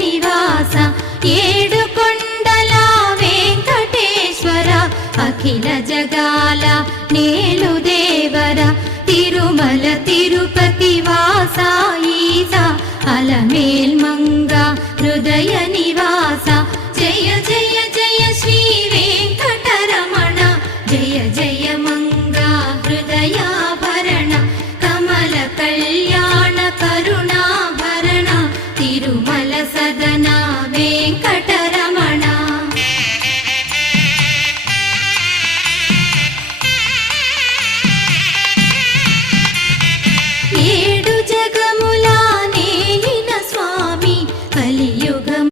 నివాస ఏడు కొండల వెంకటేశ్వర అఖిల జగాల నేలు దేవర తిరుమల తిరుపతి వాస ఈస అలమేల్ మంగ హృదయ నివాస జయ జయ జయ శ్రీ వెంకటరమణ జయ జయ మంగ హృదయాభరణ కమల కళ్యాణ కరుణాభరణ తిరుమల సదన వెంకటరమణ ఏడు జగముల నేలిన స్వామి కలియుగం